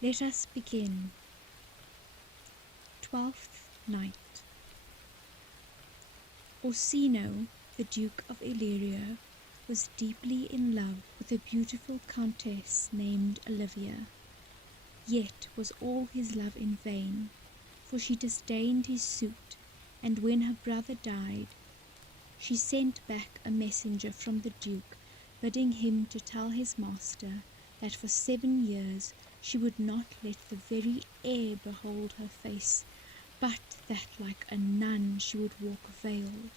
Let us begin. 12th Night. Orsino, the Duke of Illyria, was deeply in love with a beautiful countess named Olivia. Yet was all his love in vain, for she disdained his suit, and when her brother died, she sent back a messenger from the Duke, bidding him to tell his master that for 7 years she would not let the very air behold her face, but that like a nun she would walk veiled,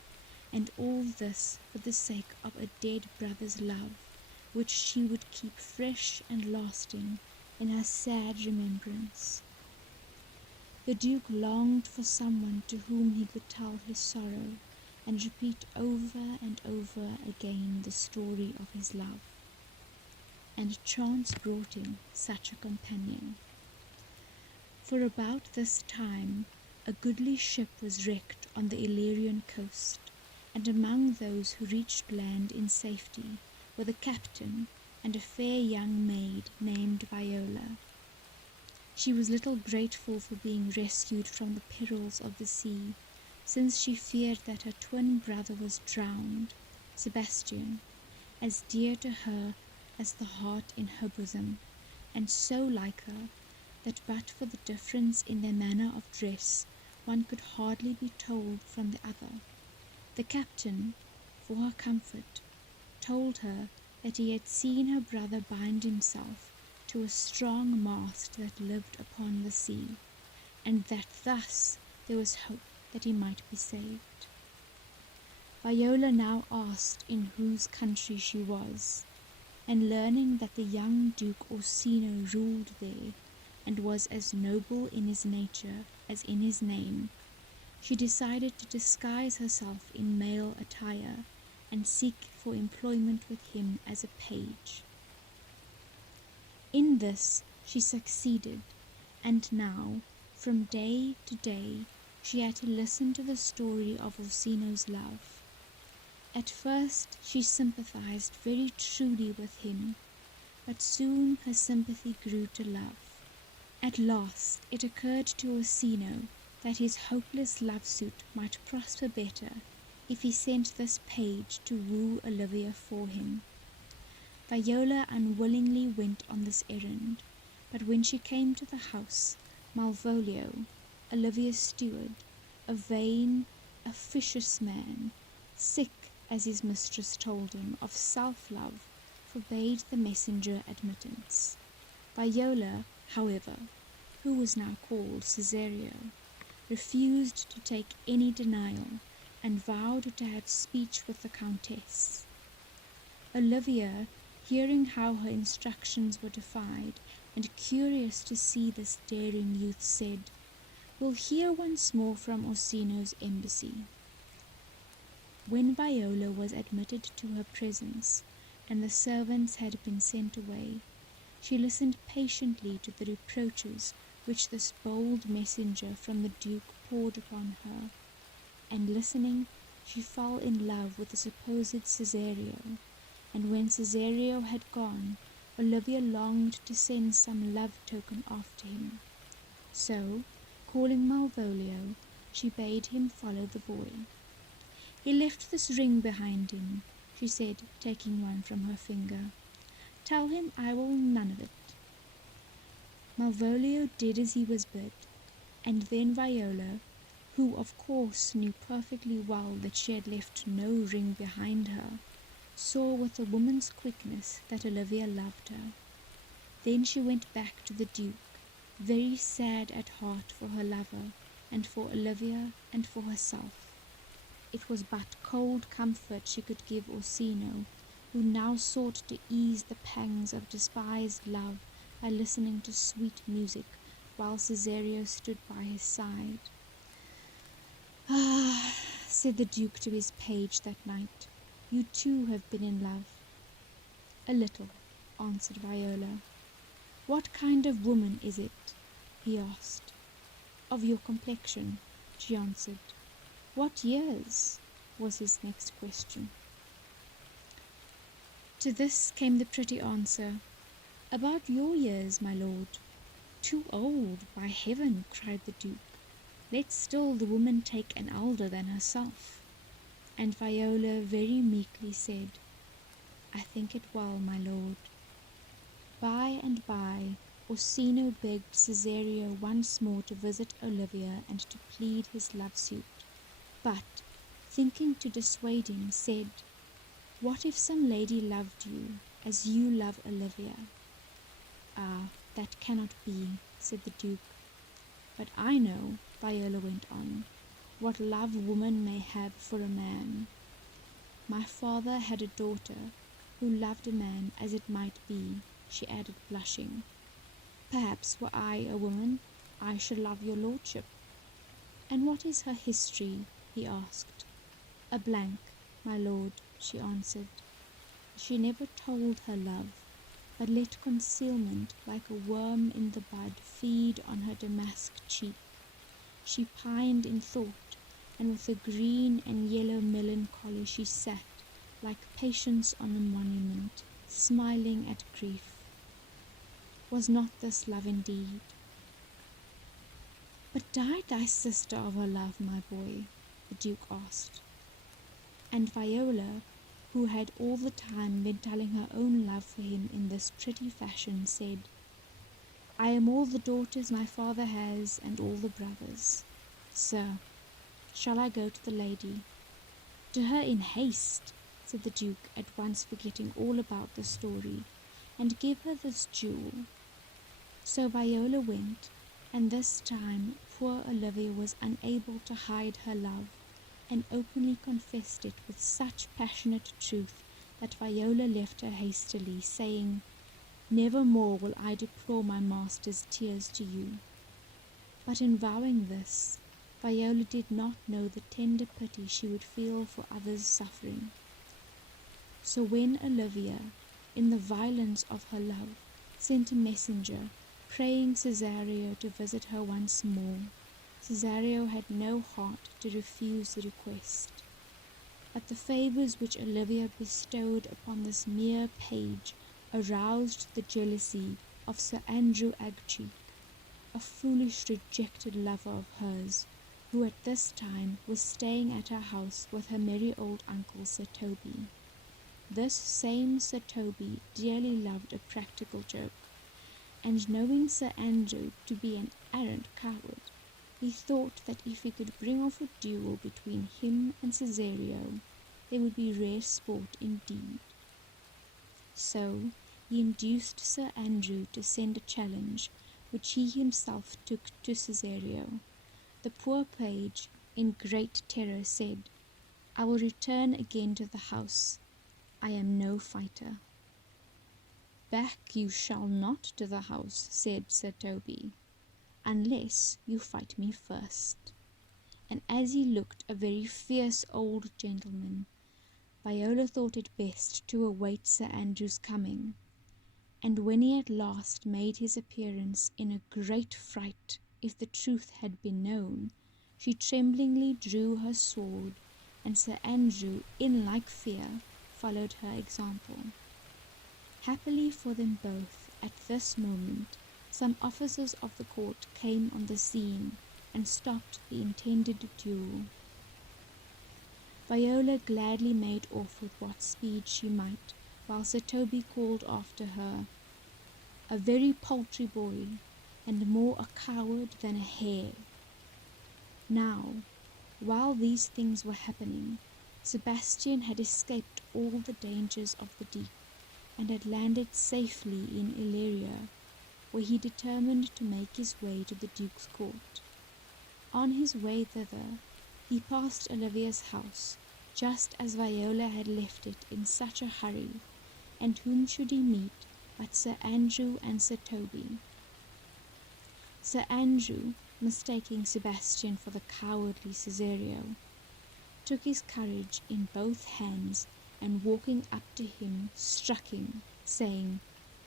and all this for the sake of a dead brother's love, which she would keep fresh and lasting in her sad remembrance. The Duke longed for someone to whom he could tell his sorrow, and repeat over and over again the story of his love. And chance brought him such a companion. For about this time a goodly ship was wrecked on the Illyrian coast, and among those who reached land in safety were the captain and a fair young maid named Viola. She was little grateful for being rescued from the perils of the sea, since she feared that her twin brother was drowned, Sebastian, as dear to her as the heart in her bosom, and so like her, that but for the difference in their manner of dress, one could hardly be told from the other. The captain, for her comfort, told her that he had seen her brother bind himself to a strong mast that lived upon the sea, and that thus there was hope that he might be saved. Viola now asked in whose country she was, and learning that the young Duke Orsino ruled there, and was as noble in his nature as in his name, she decided to disguise herself in male attire, and seek for employment with him as a page. In this she succeeded, and now, from day to day, she had to listen to the story of Orsino's love. At first she sympathized very truly with him, but soon her sympathy grew to love. At last it occurred to Orsino that his hopeless love suit might prosper better if he sent this page to woo Olivia for him. Viola unwillingly went on this errand, but when she came to the house, Malvolio, Olivia's steward, a vain, officious man, sick, as his mistress told him, of self-love, forbade the messenger admittance. Viola, however, who was now called Cesario, refused to take any denial, and vowed to have speech with the countess. Olivia, hearing how her instructions were defied, and curious to see this daring youth, said, "We'll hear once more from Orsino's embassy." When Viola was admitted to her presence, and the servants had been sent away, she listened patiently to the reproaches which this bold messenger from the Duke poured upon her, and listening, she fell in love with the supposed Cesario, and when Cesario had gone, Olivia longed to send some love token after him. So, calling Malvolio, she bade him follow the boy. "He left this ring behind him," she said, taking one from her finger. "Tell him I will none of it." Malvolio did as he was bid, and then Viola, who of course knew perfectly well that she had left no ring behind her, saw with a woman's quickness that Olivia loved her. Then she went back to the Duke, very sad at heart for her lover, and for Olivia, and for herself. It was but cold comfort she could give Orsino, who now sought to ease the pangs of despised love by listening to sweet music, while Cesario stood by his side. "Ah," said the Duke to his page that night, "you too have been in love." "A little," answered Viola. "What kind of woman is it?" he asked. "Of your complexion," she answered. "What years?" was his next question. To this came the pretty answer, "About your years, my lord." Too old, by heaven, cried the Duke. Let still the woman take an elder than herself. And Viola very meekly said, I think it well, my lord. By and by, Orsino begged Cesario once more to visit Olivia and to plead his love suit, but, thinking to dissuade him, said, What if some lady loved you, as you love Olivia? Ah, that cannot be, said the Duke. But I know, Viola went on, what love woman may have for a man. My father had a daughter who loved a man as it might be, she added, blushing. Perhaps were I a woman, I should love your lordship. And what is her history? He asked. A blank, my lord, she answered. She never told her love, but let concealment like a worm in the bud feed on her damask cheek. She pined in thought, and with a green and yellow melancholy she sat, like Patience on a monument, smiling at grief. Was not this love indeed? But died thy sister of her love, my boy? The Duke asked. And Viola, who had all the time been telling her own love for him in this pretty fashion, said, I am all the daughters my father has, and all the brothers. Sir, shall I go to the lady? To her in haste, said the Duke, at once forgetting all about the story, and give her this jewel. So Viola went, and this time poor Olivia was unable to hide her love, and openly confessed it with such passionate truth that Viola left her hastily, saying, Never more will I deplore my master's tears to you. But in vowing this, Viola did not know the tender pity she would feel for others' suffering. So when Olivia, in the violence of her love, sent a messenger, praying Cesario to visit her once more, Cesario had no heart to refuse the request. But the favours which Olivia bestowed upon this mere page aroused the jealousy of Sir Andrew Agcheap, a foolish rejected lover of hers, who at this time was staying at her house with her merry old uncle Sir Toby. This same Sir Toby dearly loved a practical joke, and knowing Sir Andrew to be an arrant coward, he thought that if he could bring off a duel between him and Cesario, there would be rare sport indeed. So he induced Sir Andrew to send a challenge, which he himself took to Cesario. The poor page, in great terror, said, I will return again to the house. I am no fighter. Back you shall not to the house, said Sir Toby, unless you fight me first. And as he looked a very fierce old gentleman, Viola thought it best to await Sir Andrew's coming, and when he at last made his appearance in a great fright, if the truth had been known, she tremblingly drew her sword, and Sir Andrew, in like fear, followed her example. Happily for them both, at this moment, some officers of the court came on the scene, and stopped the intended duel. Viola gladly made off with what speed she might, while Sir Toby called after her, A very paltry boy, and more a coward than a hare. Now, while these things were happening, Sebastian had escaped all the dangers of the deep, and had landed safely in Illyria, where he determined to make his way to the Duke's court. On his way thither, he passed Olivia's house, just as Viola had left it in such a hurry, and whom should he meet but Sir Andrew and Sir Toby. Sir Andrew, mistaking Sebastian for the cowardly Cesario, took his courage in both hands, and walking up to him, struck him, saying,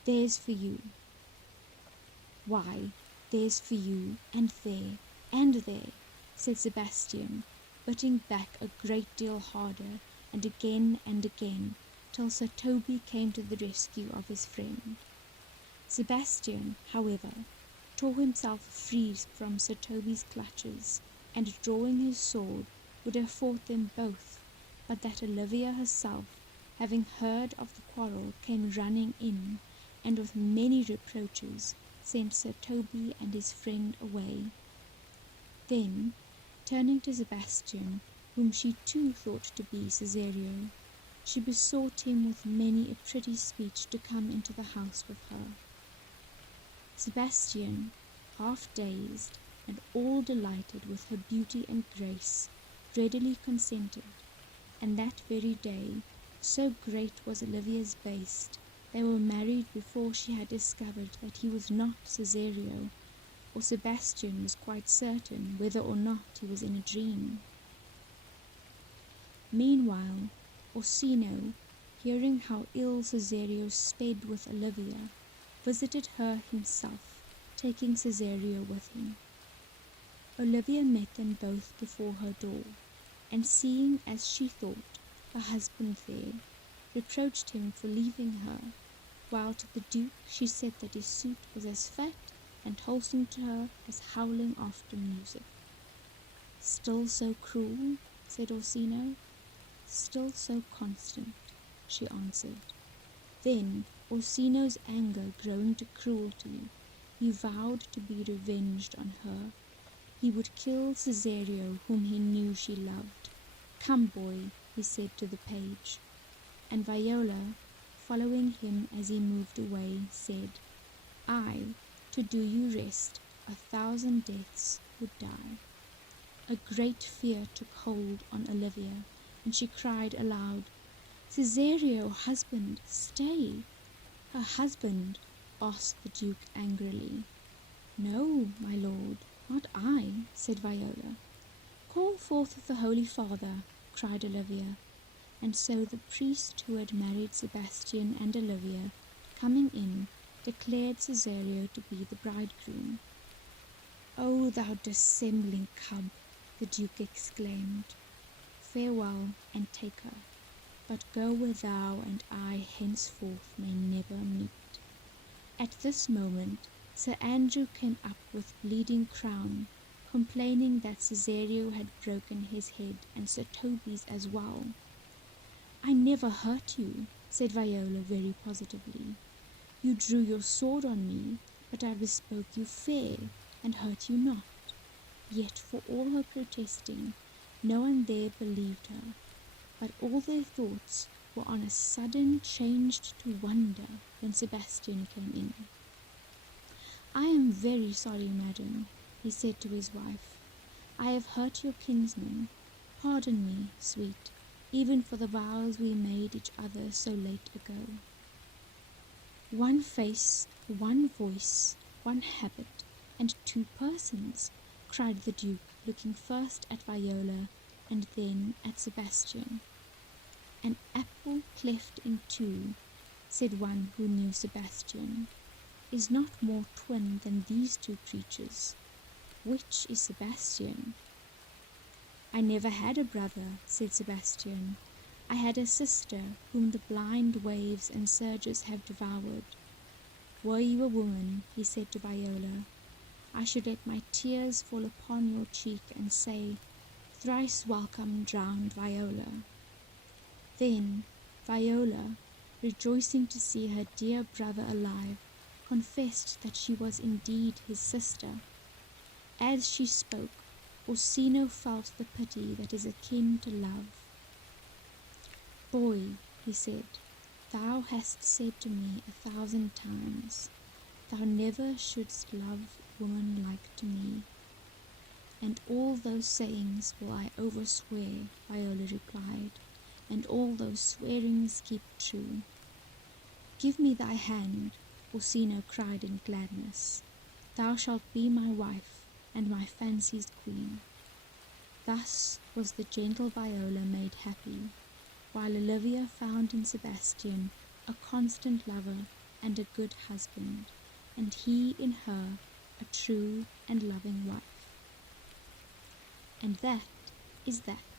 There's for you. Why, there's for you, and there, said Sebastian, biting back a great deal harder, and again, till Sir Toby came to the rescue of his friend. Sebastian, however, tore himself free from Sir Toby's clutches, and drawing his sword, would have fought them both, but that Olivia herself, having heard of the quarrel, came running in, and with many reproaches sent Sir Toby and his friend away. Then, turning to Sebastian, whom she too thought to be Cesario, she besought him with many a pretty speech to come into the house with her. Sebastian, half dazed, and all delighted with her beauty and grace, readily consented, and that very day, so great was Olivia's haste, they were married before she had discovered that he was not Cesario, or Sebastian was quite certain whether or not he was in a dream. Meanwhile, Orsino, hearing how ill Cesario sped with Olivia, visited her himself, taking Cesario with him. Olivia met them both before her door, and seeing, as she thought, her husband there, reproached him for leaving her, while to the Duke she said that his suit was as fat and wholesome to her as howling after music. "Still so cruel?" said Orsino. "Still so constant," she answered. Then, Orsino's anger growing to cruelty, he vowed to be revenged on her. He would kill Cesario, whom he knew she loved. "Come, boy," he said to the page. And Viola, following him as he moved away, said, "I, to do you rest, 1,000 deaths would die." A great fear took hold on Olivia, and she cried aloud, "Cesario, husband, stay!" "Her husband?" asked the Duke angrily. "No, my lord, not I," said Viola. "Call forth the Holy Father," cried Olivia. And so the priest who had married Sebastian and Olivia, coming in, declared Cesario to be the bridegroom. "O thou dissembling cub!" the Duke exclaimed. "Farewell, and take her, but go where thou and I henceforth may never meet." At this moment Sir Andrew came up with bleeding crown, complaining that Cesario had broken his head, and Sir Toby's as well. "I never hurt you," said Viola very positively. "You drew your sword on me, but I bespoke you fair, and hurt you not." Yet for all her protesting, no one there believed her, but all their thoughts were on a sudden changed to wonder when Sebastian came in. "I am very sorry, madam," he said to his wife. "I have hurt your kinsman. Pardon me, sweet, even for the vows we made each other so late ago." "One face, one voice, one habit, and 2 persons," cried the Duke, looking first at Viola and then at Sebastian. "An apple cleft in 2, said one who knew Sebastian, "is not more twin than these 2 creatures. Which is Sebastian?" "I never had a brother," said Sebastian. "I had a sister whom the blind waves and surges have devoured. Were you a woman," he said to Viola, "I should let my tears fall upon your cheek and say, 'Thrice welcome, drowned Viola.'" Then Viola, rejoicing to see her dear brother alive, confessed that she was indeed his sister. As she spoke, Orsino felt the pity that is akin to love. "Boy," he said, "thou hast said to me 1,000 times, thou never shouldst love woman like to me." "And all those sayings will I overswear," Viola replied, "and all those swearings keep true." "Give me thy hand," Orsino cried in gladness. "Thou shalt be my wife, and my fancy's queen." Thus was the gentle Viola made happy, while Olivia found in Sebastian a constant lover and a good husband, and he in her a true and loving wife. And that is that.